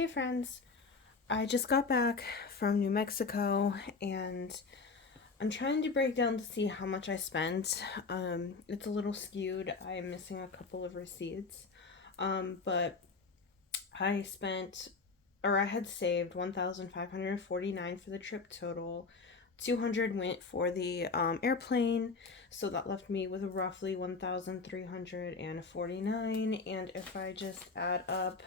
Hey friends, I just got back from New Mexico and I'm trying to break down to see how much I spent. It's a little skewed. I am missing a couple of receipts. But I spent, or I had saved 1,549 for the trip total. 200 went for the airplane, so that left me with roughly 1,349. And if I just add up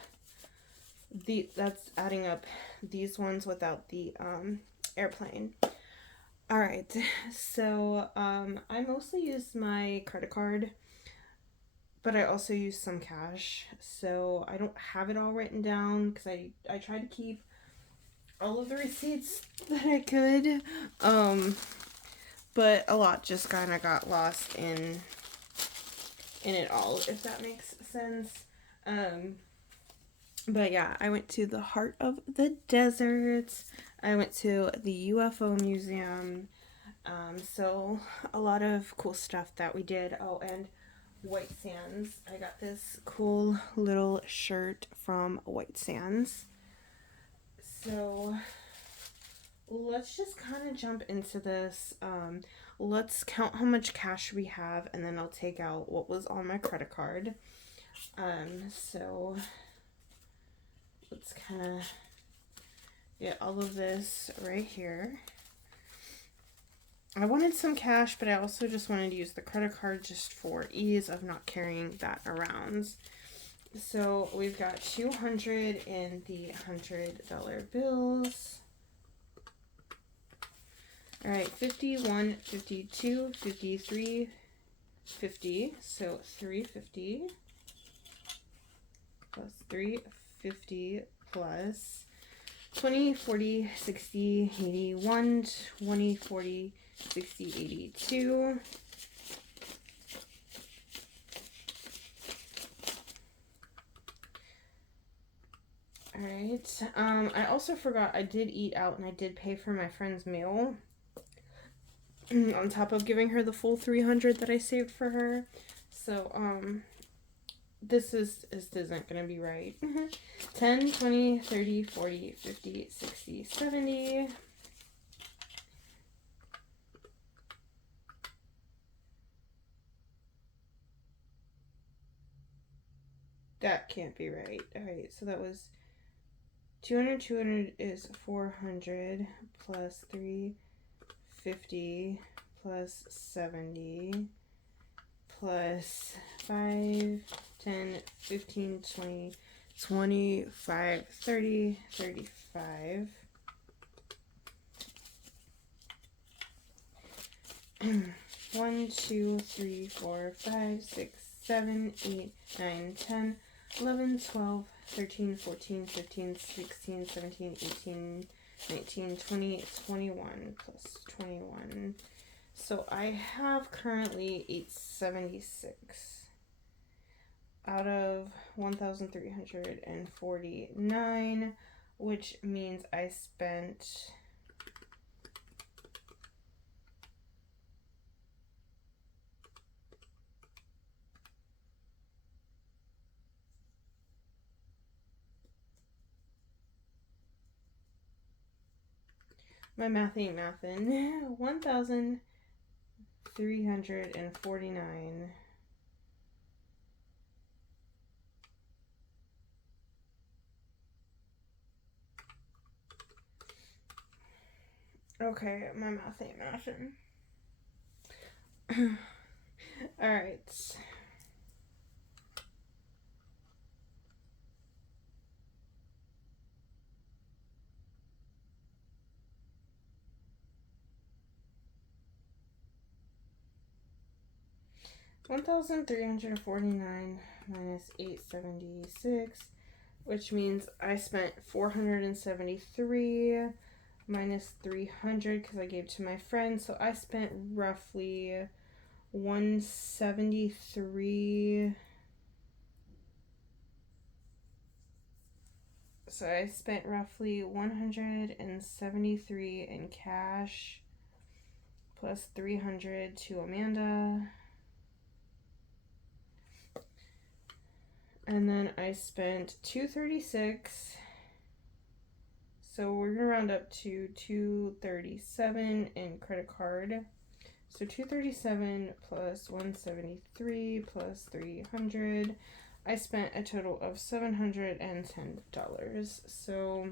that's adding up these ones without the airplane. All right, so I mostly use my credit card, but I also use some cash. So I don't have it all written down because I tried to keep all of the receipts that I could, um, but a lot just kind of got lost in it all, if that makes sense. Um, But yeah, I went to the Heart of the Deserts. I went to the UFO Museum. So a lot of cool stuff that we did. Oh, and White Sands. I got this cool little shirt from White Sands. So let's just kind of jump into this. Let's count how much cash we have, and then I'll take out what was on my credit card. So let's kind of get all of this right here. I wanted some cash, but I also just wanted to use the credit card just for ease of not carrying that around. So we've got 200 in the $100 bills. All right, 51, 52, 53, 50. So 350 plus 350 plus 20, 40, 60, 81, 20, 40, 60, 82. Alright, I also forgot I did eat out and I did pay for my friend's meal on top of giving her the full 300 that I saved for her. So, this isn't gonna be right. 10, 20, 30, 40, 50, 60, 70. That can't be right. Alright, so that was 200 is 400 plus 350 plus 70 plus 5, 10, 15, 20, 25, 30, 35. One, 2, 3, 4, 5, 6, 7, 8, 9, 10, 11, 12, 13, 14, 15, 16, 17, 18, 19, 20, 21 plus 21. So I have currently 876 out of 1,349, which means I spent my math ain't mathin'. 1,349. Okay, my math ain't mathin'. Alright. $1,349 minus 876, which means I spent 473 minus 300 because I gave to my friend. So I spent roughly 173. So I spent roughly 173 in cash plus 300 to Amanda. And then I spent 236 So we're gonna round up to 237 in credit card. So 237 plus 173 plus 300. I spent a total of $710. So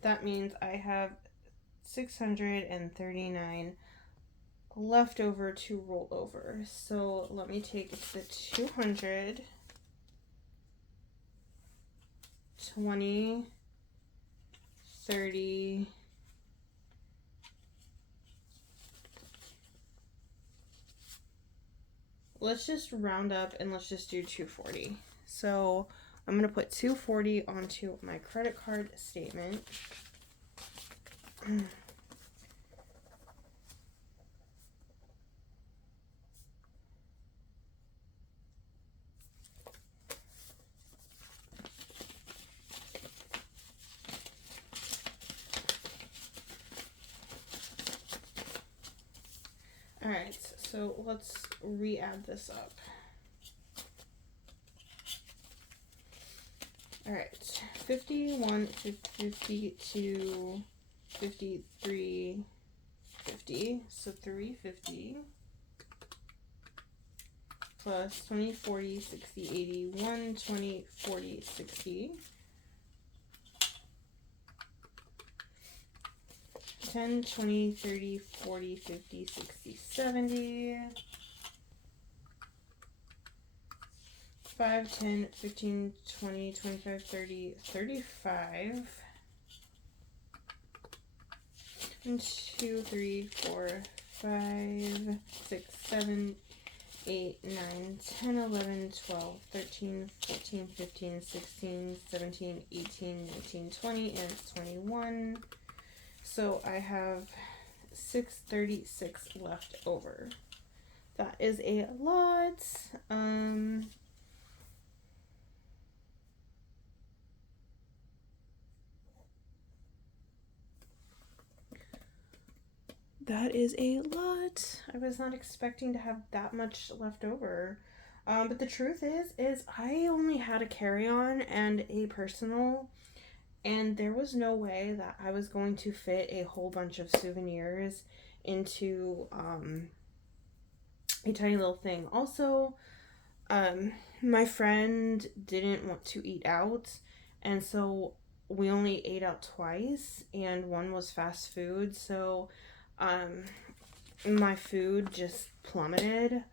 that means I have 639 left over to roll over. So let me take the 200, 20, 30, let's just round up and let's just do 240. So I'm going to put 240 onto my credit card statement. Alright, so let's re-add this up. Alright, 51 to 52, 53, 50, so 350 plus 20, 40, 60, 80, 120, 40, 60. 10, 20, 30, 40, 50, 60, 70. 5, 10, 15, 20, 25, 30, 35. 1, 2, 3, 4, 5, 6, 7, 8, 9, 10, 11, 12, 13, 14, 15, 16, 17, 18, 19, 20, and 21. So I have 636 left over. That is a lot. That is a lot. I was not expecting to have that much left over. But the truth is I only had a carry-on and a personal, and there was no way that I was going to fit a whole bunch of souvenirs into a tiny little thing. Also, my friend didn't want to eat out, and so we only ate out twice, and one was fast food, so my food just plummeted.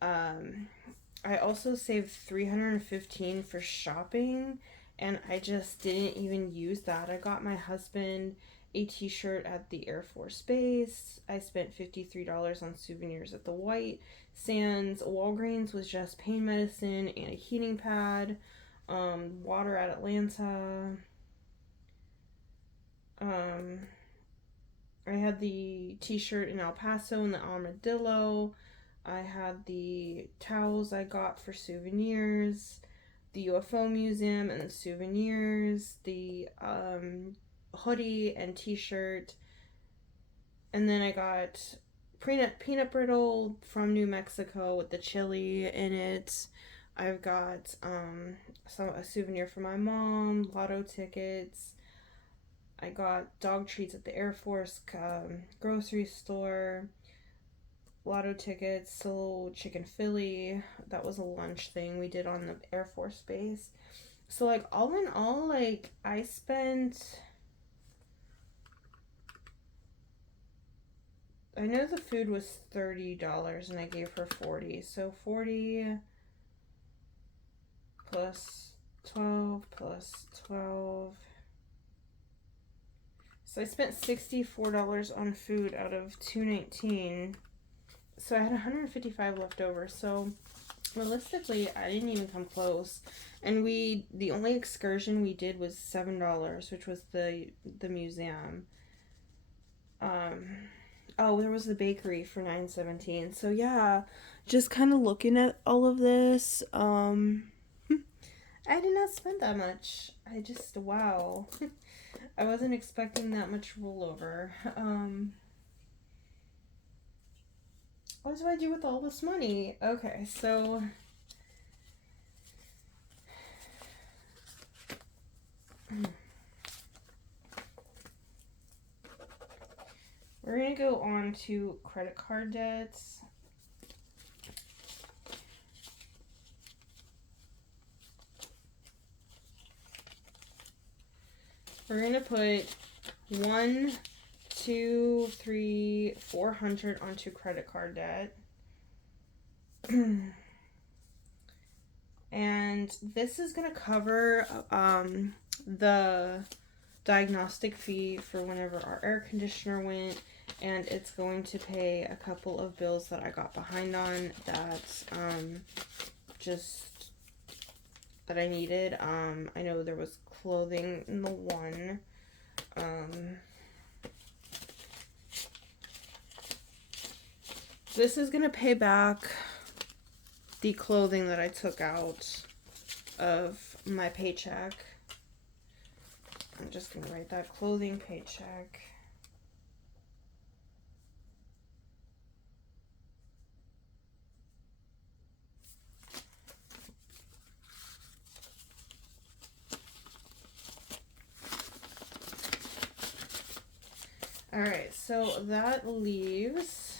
I also saved $315 for shopping, and I just didn't even use that. I got my husband a t-shirt at the Air Force Base. I spent $53 on souvenirs at the White Sands. Walgreens was just pain medicine and a heating pad. Water at Atlanta. I had the t-shirt in El Paso and the armadillo. I had the towels I got for souvenirs, the UFO museum and the souvenirs, the hoodie and t-shirt, and then I got peanut brittle from New Mexico with the chili in it. I've got a souvenir for my mom, lotto tickets. I got dog treats at the Air Force grocery store, lotto tickets, solo chicken Philly. That was a lunch thing we did on the Air Force Base. So, like, all in all, like, I spent... I know the food was $30 and I gave her $40. So 40 plus 12 plus 12. So I spent $64 on food out of $219. So I had $155 left over. So realistically, I didn't even come close. And the only excursion we did was $7, which was the museum. Oh, there was the bakery for $9.17. So yeah, just kind of looking at all of this, I did not spend that much. Wow. I wasn't expecting that much rollover. What do I do with all this money? Okay, so we're gonna go on to credit card debts. We're gonna put 1, 2, 3, 400 onto credit card debt. And this is gonna cover the diagnostic fee for whenever our air conditioner went, and it's going to pay a couple of bills that I got behind on that just that I needed. I know there was clothing in the one. This is gonna pay back the clothing that I took out of my paycheck. I'm just gonna write that, clothing paycheck. Alright, so that leaves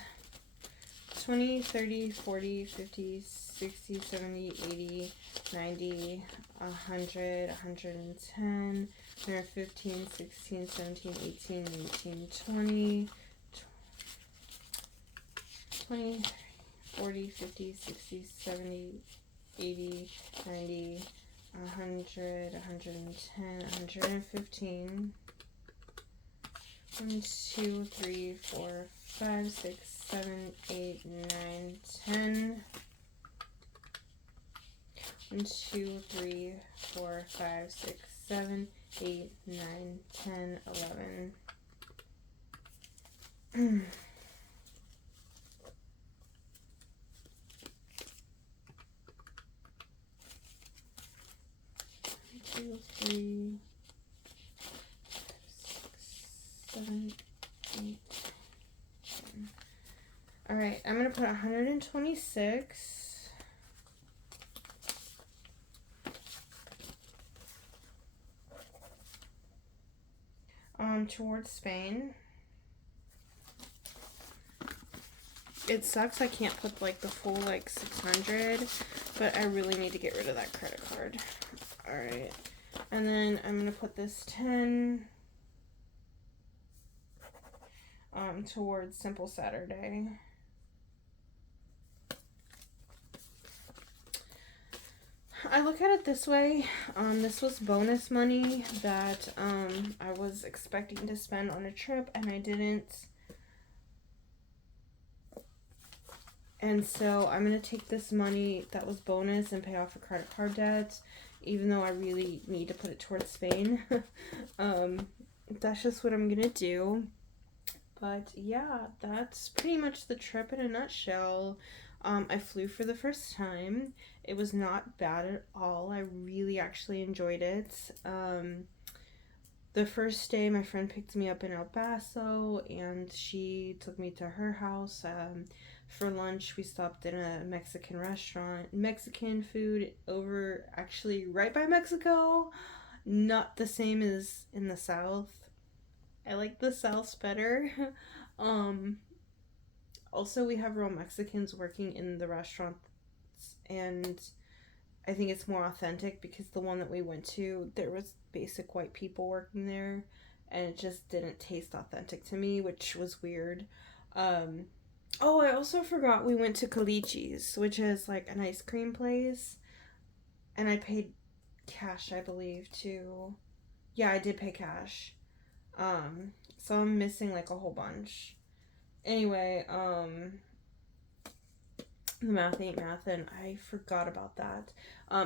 20, 30, 40, 50, 60, 70, 80, 90, 100, 110, 115, 16, 17, 18, 19, 20, 20, 40, 50, 60, 70, 80, 90, 100, 110, 115. 1, 2, 3, 4, 5, 6, 7, 8, 9, 10. 1, 2, 3, 4, 5, 6, 7, 8, 9, 10, 11. 2, 3, 7, 8, 10. All right, I'm gonna put 126 towards Spain. It sucks I can't put like the full like 600, but I really need to get rid of that credit card. All right, and then I'm gonna put this 10 towards Simple Saturday. I look at it this way. This was bonus money that I was expecting to spend on a trip and I didn't. And so I'm going to take this money that was bonus and pay off a credit card debt, even though I really need to put it towards Spain. That's just what I'm going to do. But yeah, that's pretty much the trip in a nutshell. I flew for the first time. It was not bad at all. I really actually enjoyed it. The first day, my friend picked me up in El Paso, and she took me to her house. For lunch, we stopped in a Mexican restaurant. Mexican food over, actually, right by Mexico. Not the same as in the South. I like the South better. Also, we have real Mexicans working in the restaurants, and I think it's more authentic because the one that we went to, there was basic white people working there, and it just didn't taste authentic to me, which was weird. Oh, I also forgot we went to Calichi's, which is like an ice cream place, and I paid cash, I believe, too. Yeah, I did pay cash. So I'm missing like a whole bunch. Anyway, the math ain't math, and I forgot about that.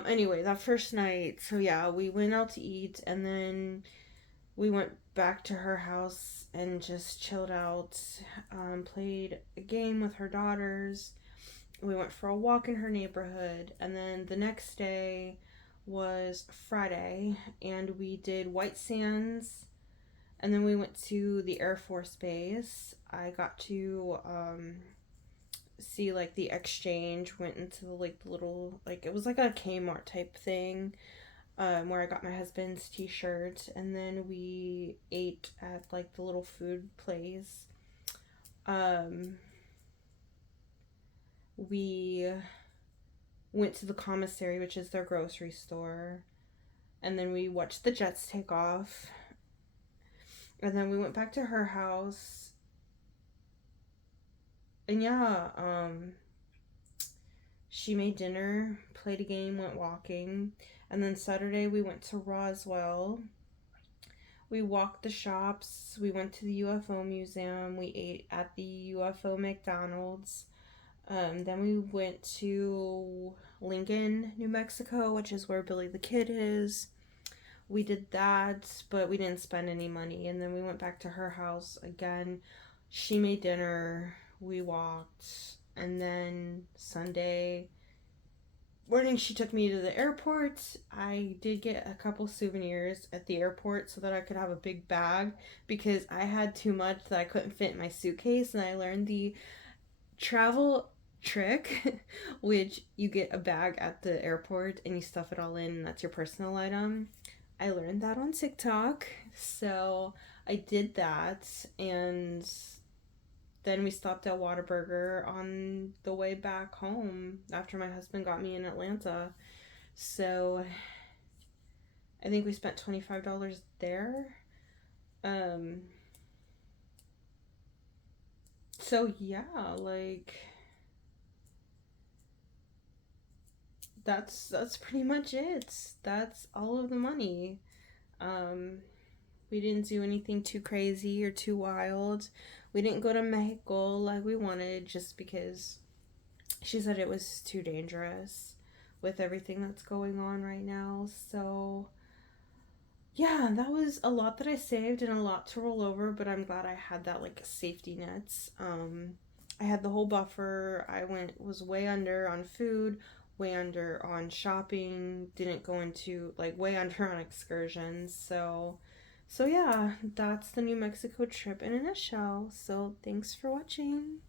Anyway, that first night, so yeah, we went out to eat, and then we went back to her house and just chilled out, played a game with her daughters. We went for a walk in her neighborhood, and then the next day was Friday, and we did White Sands, and then we went to the Air Force Base. I got to see like the exchange, went into the like little, like it was like a Kmart type thing, where I got my husband's t-shirt, and then we ate at like the little food place. Um, we went to the commissary, which is their grocery store, and then we watched the jets take off, and then we went back to her house, and yeah, she made dinner, played a game, went walking, and then Saturday we went to Roswell. We walked the shops, we went to the UFO museum, we ate at the UFO McDonald's. Then we went to Lincoln, New Mexico, which is where Billy the Kid is. We did that, but we didn't spend any money. And then we went back to her house again. She made dinner, we walked, and then Sunday morning she took me to the airport. I did get a couple souvenirs at the airport so that I could have a big bag because I had too much that I couldn't fit in my suitcase, and I learned the travel trick which you get a bag at the airport and you stuff it all in and that's your personal item. I learned that on TikTok, so I did that, and then we stopped at Whataburger on the way back home after my husband got me in Atlanta. So I think we spent $25 there. Um so yeah, like that's pretty much it. That's all of the money. Um we didn't do anything too crazy or too wild. We didn't go to Mexico like we wanted just because she said it was too dangerous with everything that's going on right now. So, yeah, that was a lot that I saved and a lot to roll over, but I'm glad I had that like safety nets. I had the whole buffer. I was way under on food, way under on shopping, didn't go into like way under on excursions. So yeah, that's the New Mexico trip in a nutshell. So thanks for watching.